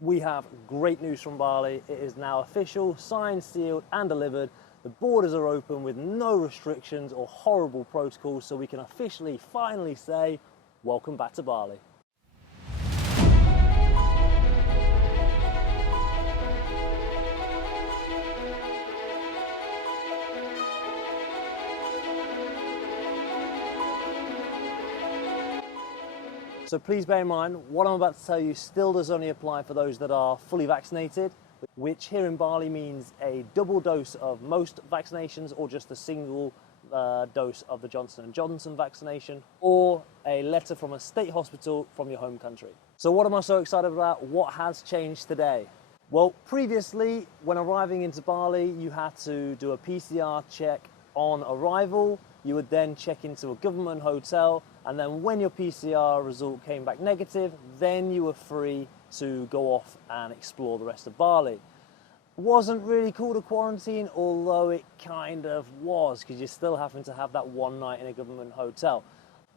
We have great news from Bali. It is now official, signed, sealed and delivered. The borders are open with no restrictions or horrible protocols, so we can officially finally say, welcome back to Bali. So please bear in mind, what I'm about to tell you still does only apply for those that are fully vaccinated, which here in Bali means a double dose of most vaccinations or just a single dose of the Johnson & Johnson vaccination, or a letter from a state hospital from your home country. So what am I so excited about? What has changed today? Well, previously, when arriving into Bali, you had to do a PCR check on arrival. You would then check into a government hotel, and then when your PCR result came back negative, then you were free to go off and explore the rest of Bali. Wasn't really called a quarantine, although it kind of was, because you're still having to have that one night in a government hotel.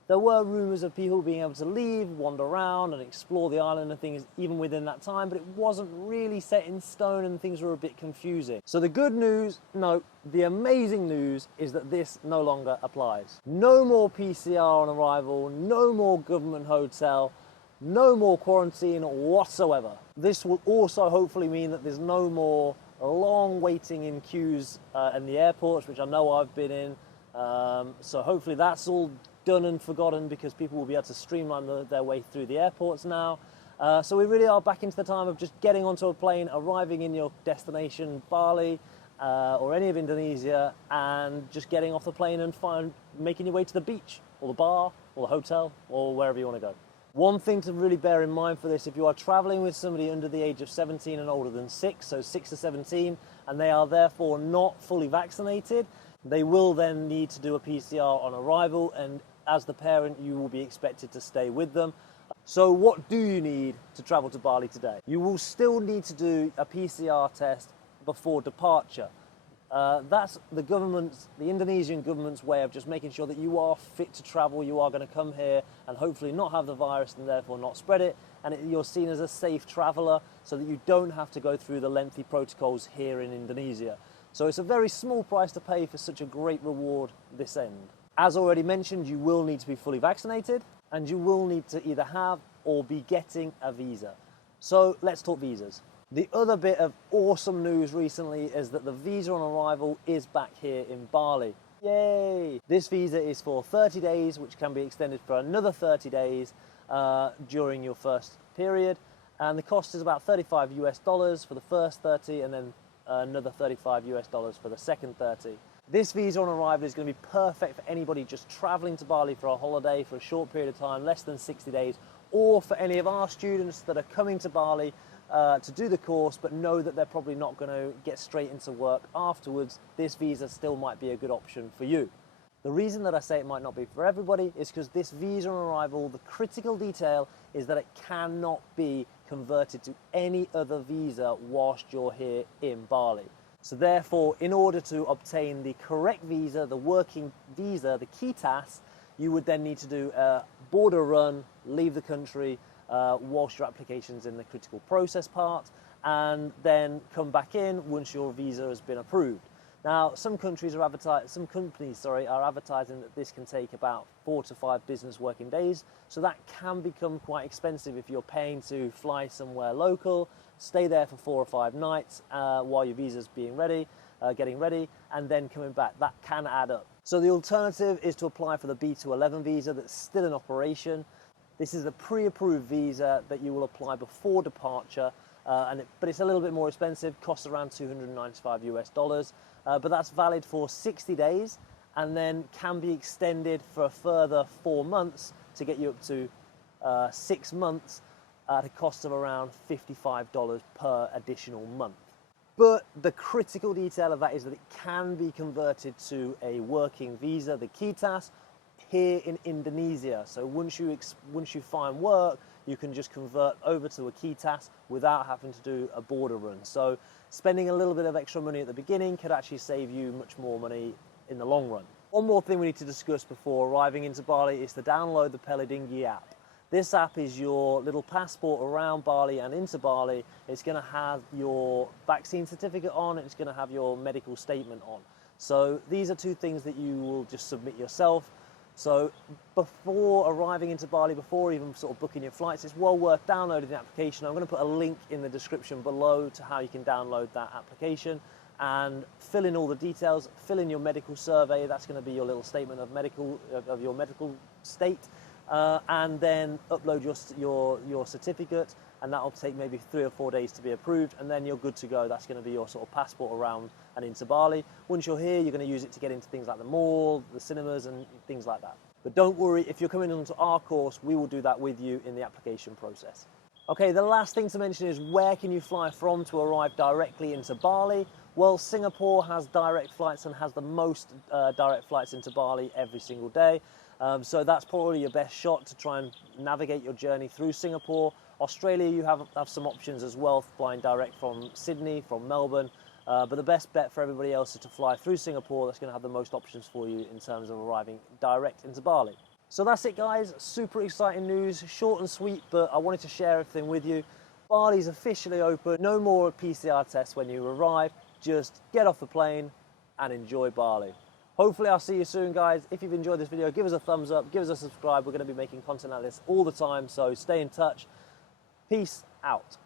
There were rumours of people being able to leave, wander around and explore the island and things even within that time, but it wasn't really set in stone and things were a bit confusing. So the good news, no, the amazing news is that this no longer applies. No more PCR on arrival, no more government hotel, no more quarantine whatsoever. This will also hopefully mean that there's no more long waiting in queues in the airports, which I know I've been in. So hopefully that's all done and forgotten, because people will be able to streamline their way through the airports now. So we really are back into the time of just getting onto a plane, arriving in your destination, Bali, or any of Indonesia, and just getting off the plane and making your way to the beach, or the bar, or the hotel, or wherever you want to go. One thing to really bear in mind for this, if you are traveling with somebody under the age of 17 and older than 6, so 6 to 17, and they are therefore not fully vaccinated, they will then need to do a PCR on arrival, and as the parent, you will be expected to stay with them. So what do you need to travel to Bali today? You will still need to do a PCR test before departure. That's the Indonesian government's way of just making sure that you are fit to travel, you are going to come here and hopefully not have the virus and therefore not spread it, and you're seen as a safe traveller so that you don't have to go through the lengthy protocols here in Indonesia. So it's a very small price to pay for such a great reward this end. As already mentioned, you will need to be fully vaccinated, and you will need to either have or be getting a visa. So let's talk visas. The other bit of awesome news recently is that the visa on arrival is back here in Bali. Yay! This visa is for 30 days, which can be extended for another 30 days during your first period. And the cost is about $35 for the first 30, and then another $35 for the second 30. This visa on arrival is going to be perfect for anybody just traveling to Bali for a holiday for a short period of time, less than 60 days, or for any of our students that are coming to Bali to do the course but know that they're probably not going to get straight into work afterwards. This visa still might be a good option for you. The reason that I say it might not be for everybody is because this visa on arrival, the critical detail is that it cannot be converted to any other visa whilst you're here in Bali. So therefore, in order to obtain the correct visa, the working visa, the KITAS, you would then need to do a border run, leave the country whilst your application's in the critical process part, and then come back in once your visa has been approved. Now, some companies are advertising that this can take about 4 to 5 business working days, so that can become quite expensive if you're paying to fly somewhere local, stay there for 4 or 5 nights while your visa's getting ready, and then coming back. That can add up. So the alternative is to apply for the B211 visa that's still in operation. This is a pre-approved visa that you will apply before departure, but it's a little bit more expensive, costs around $295 but that's valid for 60 days and then can be extended for a further 4 months to get you up to 6 months at a cost of around $55 per additional month. But the critical detail of that is that it can be converted to a working visa, the KITAS, here in Indonesia. So once you find work, you can just convert over to a KITAS without having to do a border run. So spending a little bit of extra money at the beginning could actually save you much more money in the long run. One more thing we need to discuss before arriving into Bali is to download the Pelidingi app. This app is your little passport around Bali and into Bali. It's going to have your vaccine certificate on, it's going to have your medical statement on. So these are two things that you will just submit yourself. So before arriving into Bali, before even sort of booking your flights, it's well worth downloading the application. I'm going to put a link in the description below to how you can download that application and fill in all the details, fill in your medical survey. That's going to be your little statement of your medical state. And then upload your certificate, and that'll take maybe 3 or 4 days to be approved, and then you're good to go. That's going to be your sort of passport around and into Bali. Once you're here, you're going to use it to get into things like the mall, the cinemas, and things like that. But don't worry, if you're coming onto our course, we will do that with you in the application process. Okay, the last thing to mention is where can you fly from to arrive directly into Bali? Well, Singapore has direct flights and has the most direct flights into Bali every single day. So that's probably your best shot to try and navigate your journey through Singapore. Australia, you have some options as well, flying direct from Sydney, from Melbourne. But the best bet for everybody else is to fly through Singapore. That's going to have the most options for you in terms of arriving direct into Bali. So that's it, guys. Super exciting news, short and sweet, but I wanted to share everything with you. Bali's officially open. No more PCR tests when you arrive. Just get off the plane and enjoy Bali. Hopefully I'll see you soon, guys. If you've enjoyed this video, give us a thumbs up, give us a subscribe. We're going to be making content like this all the time, so stay in touch. Peace out.